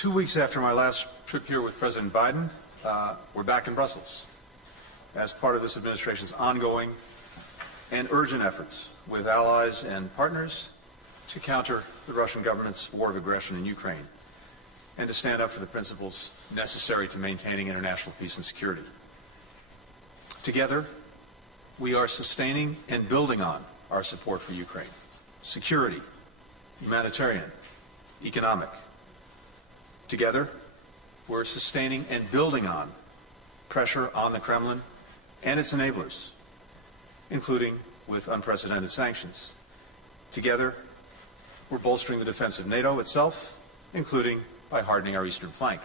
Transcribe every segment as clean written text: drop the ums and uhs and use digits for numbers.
2 weeks after my last trip here with President Biden, we're back in Brussels as part of this administration's ongoing and urgent efforts with allies and partners to counter the Russian government's war of aggression in Ukraine and to stand up for the principles necessary to maintaining international peace and security. Together, we are sustaining and building on our support for Ukraine. Security, humanitarian, economic. Together, we're sustaining and building on pressure on the Kremlin and its enablers, including with unprecedented sanctions. Together, we're bolstering the defense of NATO itself, including by hardening our eastern flank.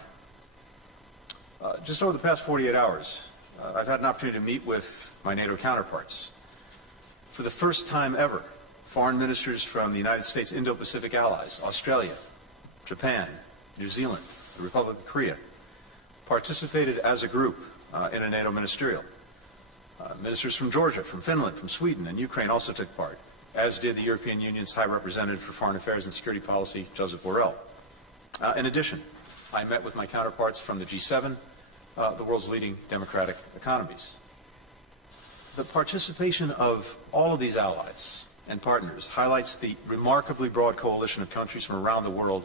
Just over the past 48 hours, I've had an opportunity to meet with my NATO counterparts. For the first time ever, foreign ministers from the United States Indo-Pacific allies, Australia, Japan, New Zealand, the Republic of Korea, participated as a group in a NATO ministerial. Ministers from Georgia, from Finland, from Sweden, and Ukraine also took part, as did the European Union's High Representative for Foreign Affairs and Security Policy, Joseph Borrell. In addition, I met with my counterparts from the G7, the world's leading democratic economies. The participation of all of these allies and partners highlights the remarkably broad coalition of countries from around the world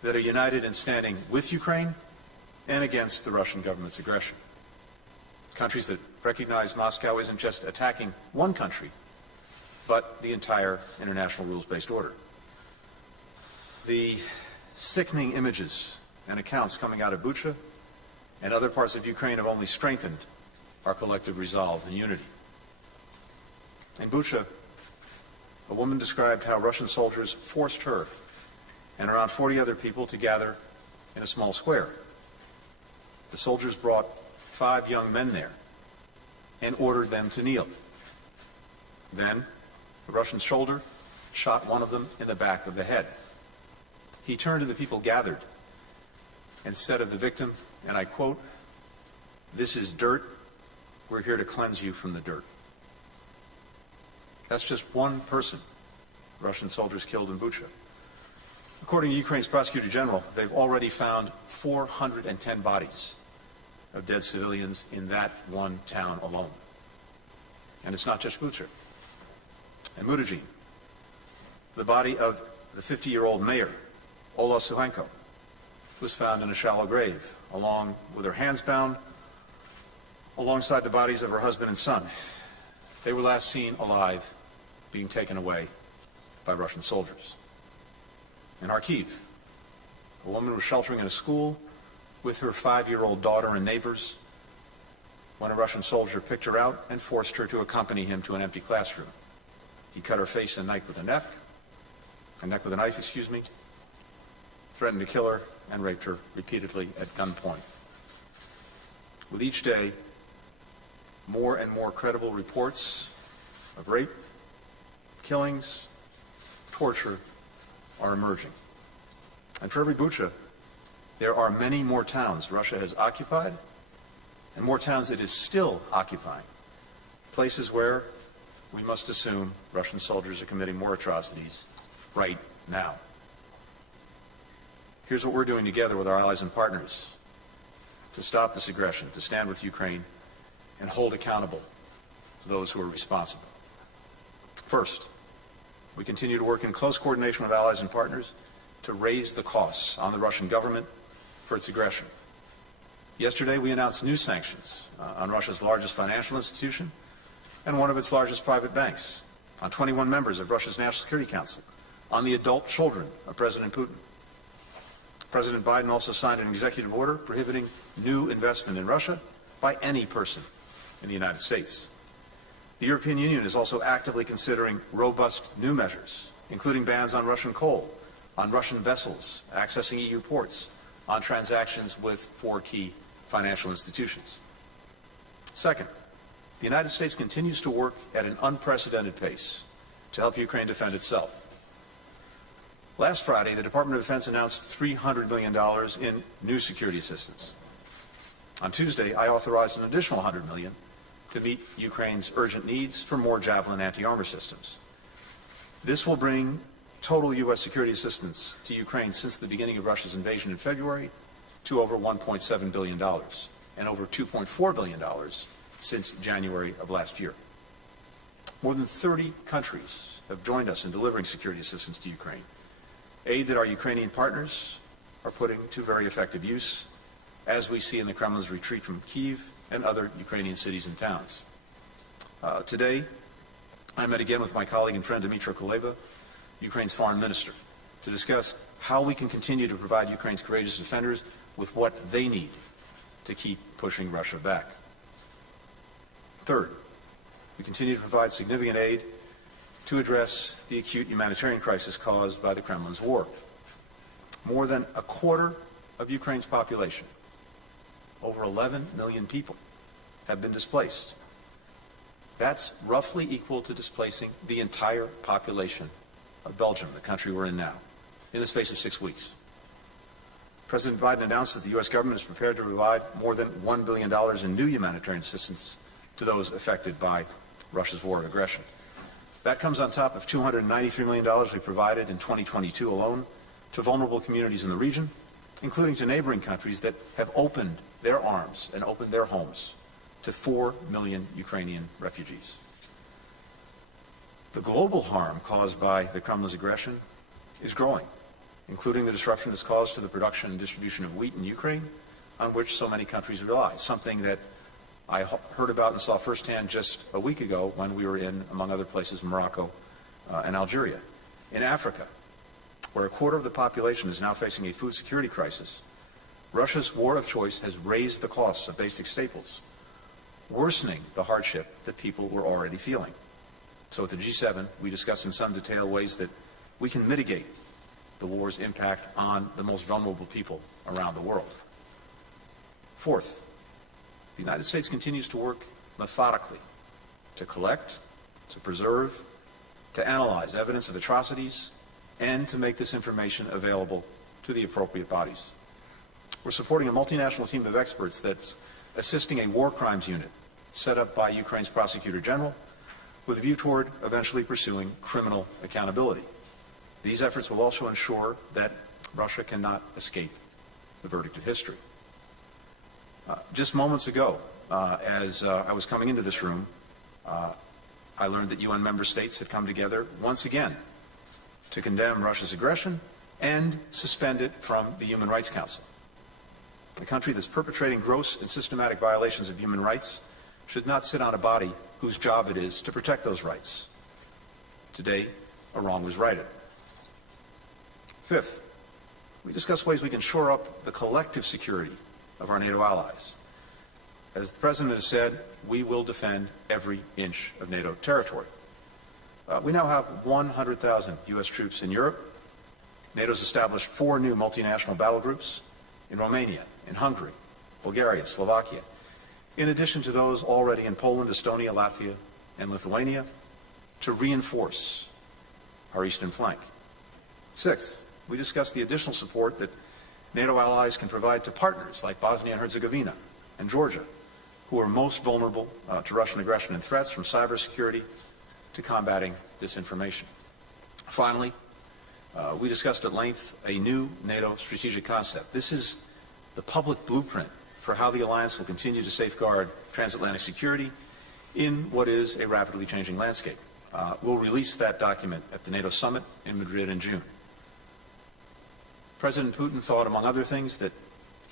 that are united in standing with Ukraine and against the Russian government's aggression. Countries that recognize Moscow isn't just attacking one country, but the entire international rules-based order. The sickening images and accounts coming out of Bucha and other parts of Ukraine have only strengthened our collective resolve and unity. In Bucha, a woman described how Russian soldiers forced her and around 40 other people to gather in a small square. The soldiers brought 5 young men there and ordered them to kneel. Then, the Russian soldier shot one of them in the back of the head. He turned to the people gathered and said of the victim, and I quote, "This is dirt. We're here to cleanse you from the dirt." That's just one person Russian soldiers killed in Bucha. According to Ukraine's Prosecutor General, they've already found 410 bodies of dead civilians in that one town alone. And it's not just Bucha. In Mudajin, the body of the 50-year-old mayor, Ola Suhenko, was found in a shallow grave, along with her hands bound, alongside the bodies of her husband and son. They were last seen alive, being taken away by Russian soldiers. In Kharkiv, a woman was sheltering in a school with her 5-year-old daughter and neighbors when a Russian soldier picked her out and forced her to accompany him to an empty classroom. He cut her face and neck with a knife, threatened to kill her, and raped her repeatedly at gunpoint. With each day, more and more credible reports of rape, killings, torture are emerging. And for every Bucha, there are many more towns Russia has occupied and more towns it is still occupying, places where we must assume Russian soldiers are committing more atrocities right now. Here's what we're doing together with our allies and partners to stop this aggression, to stand with Ukraine, and hold accountable those who are responsible. First, we continue to work in close coordination with allies and partners to raise the costs on the Russian government for its aggression. Yesterday, we announced new sanctions on Russia's largest financial institution and one of its largest private banks, on 21 members of Russia's National Security Council, on the adult children of President Putin. President Biden also signed an executive order prohibiting new investment in Russia by any person in the United States. The European Union is also actively considering robust new measures, including bans on Russian coal, on Russian vessels accessing EU ports, on transactions with 4 key financial institutions. Second, the United States continues to work at an unprecedented pace to help Ukraine defend itself. Last Friday, the Department of Defense announced $300 million in new security assistance. On Tuesday, I authorized an additional $100 million to meet Ukraine's urgent needs for more Javelin anti-armor systems. This will bring total U.S. security assistance to Ukraine since the beginning of Russia's invasion in February to over $1.7 billion and over $2.4 billion since January of last year. More than 30 countries have joined us in delivering security assistance to Ukraine, aid that our Ukrainian partners are putting to very effective use, as we see in the Kremlin's retreat from Kyiv and other Ukrainian cities and towns. Today, I met again with my colleague and friend Dmytro Kuleba, Ukraine's foreign minister, to discuss how we can continue to provide Ukraine's courageous defenders with what they need to keep pushing Russia back. Third, we continue to provide significant aid to address the acute humanitarian crisis caused by the Kremlin's war. More than a quarter of Ukraine's population, over 11 million people, have been displaced. That's roughly equal to displacing the entire population of Belgium, the country we're in now, in the space of 6 weeks. President Biden announced that the U.S. government is prepared to provide more than $1 billion in new humanitarian assistance to those affected by Russia's war of aggression. That comes on top of $293 million we provided in 2022 alone to vulnerable communities in the region, including to neighboring countries that have opened their arms and opened their homes to 4 million Ukrainian refugees. The global harm caused by the Kremlin's aggression is growing, including the disruption it's caused to the production and distribution of wheat in Ukraine, on which so many countries rely, something that I heard about and saw firsthand just a week ago when we were in, among other places, Morocco and Algeria. In Africa, where a quarter of the population is now facing a food security crisis, Russia's war of choice has raised the costs of basic staples, worsening the hardship that people were already feeling. So at the G7, we discussed in some detail ways that we can mitigate the war's impact on the most vulnerable people around the world. Fourth, the United States continues to work methodically to collect, to preserve, to analyze evidence of atrocities, and to make this information available to the appropriate bodies. We're supporting a multinational team of experts that's assisting a war crimes unit set up by Ukraine's Prosecutor General with a view toward eventually pursuing criminal accountability. These efforts will also ensure that Russia cannot escape the verdict of history. Just moments ago, as I was coming into this room, I learned that UN member states had come together once again to condemn Russia's aggression and suspend it from the Human Rights Council. A country that's perpetrating gross and systematic violations of human rights should not sit on a body whose job it is to protect those rights. Today, a wrong was righted. Fifth, we discussed ways we can shore up the collective security of our NATO allies. As the President has said, we will defend every inch of NATO territory. We now have 100,000 U.S. troops in Europe. NATO's established 4 new multinational battle groups in Romania, in Hungary, Bulgaria, Slovakia, in addition to those already in Poland, Estonia, Latvia, and Lithuania, to reinforce our eastern flank. Sixth, we discussed the additional support that NATO allies can provide to partners like Bosnia and Herzegovina and Georgia, who are most vulnerable to Russian aggression and threats, from cybersecurity to combating disinformation. Finally, we discussed at length a new NATO strategic concept. This is the public blueprint for how the alliance will continue to safeguard transatlantic security in what is a rapidly changing landscape. We'll release that document at the NATO summit in Madrid in June. President Putin thought, among other things, that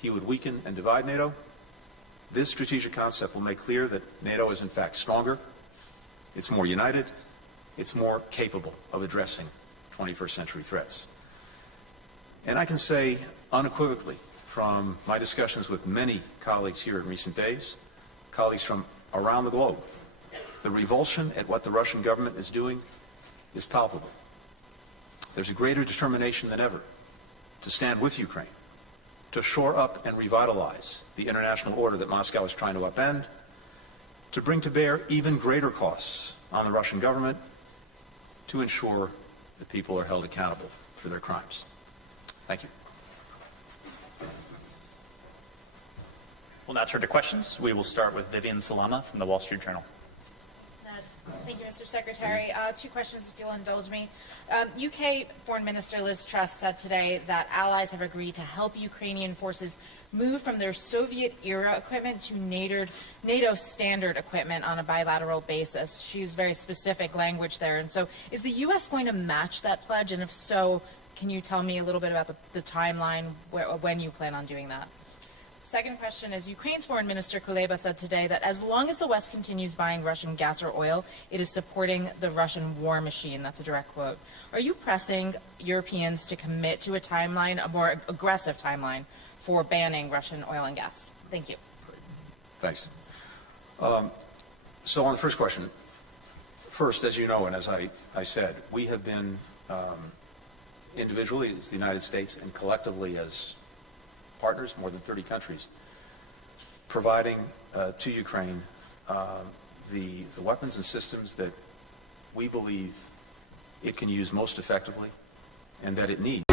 he would weaken and divide NATO. This strategic concept will make clear that NATO is in fact stronger, it's more united, it's more capable of addressing 21st century threats. And I can say unequivocally, from my discussions with many colleagues here in recent days, colleagues from around the globe, the revulsion at what the Russian government is doing is palpable. There's a greater determination than ever to stand with Ukraine, to shore up and revitalize the international order that Moscow is trying to upend, to bring to bear even greater costs on the Russian government, to ensure that people are held accountable for their crimes. Thank you. We'll now turn to questions. We will start with Vivian Salama from the Wall Street Journal. Thank you, Mr. Secretary. Two questions, if you'll indulge me. UK Foreign Minister Liz Truss said today that allies have agreed to help Ukrainian forces move from their Soviet-era equipment to NATO standard equipment on a bilateral basis. She used very specific language there. And so is the U.S. going to match that pledge? And if so, can you tell me a little bit about the timeline, when you plan on doing that? Second question is, Ukraine's Foreign Minister Kuleba said today that as long as the West continues buying Russian gas or oil, it is supporting the Russian war machine. That's a direct quote. Are you pressing Europeans to commit to a timeline, a more aggressive timeline, for banning Russian oil and gas? Thank you. Thanks. So on the first question, first, as you know, and as I said, we have been individually as the United States and collectively as partners, more than 30 countries, providing to Ukraine the weapons and systems that we believe it can use most effectively and that it needs.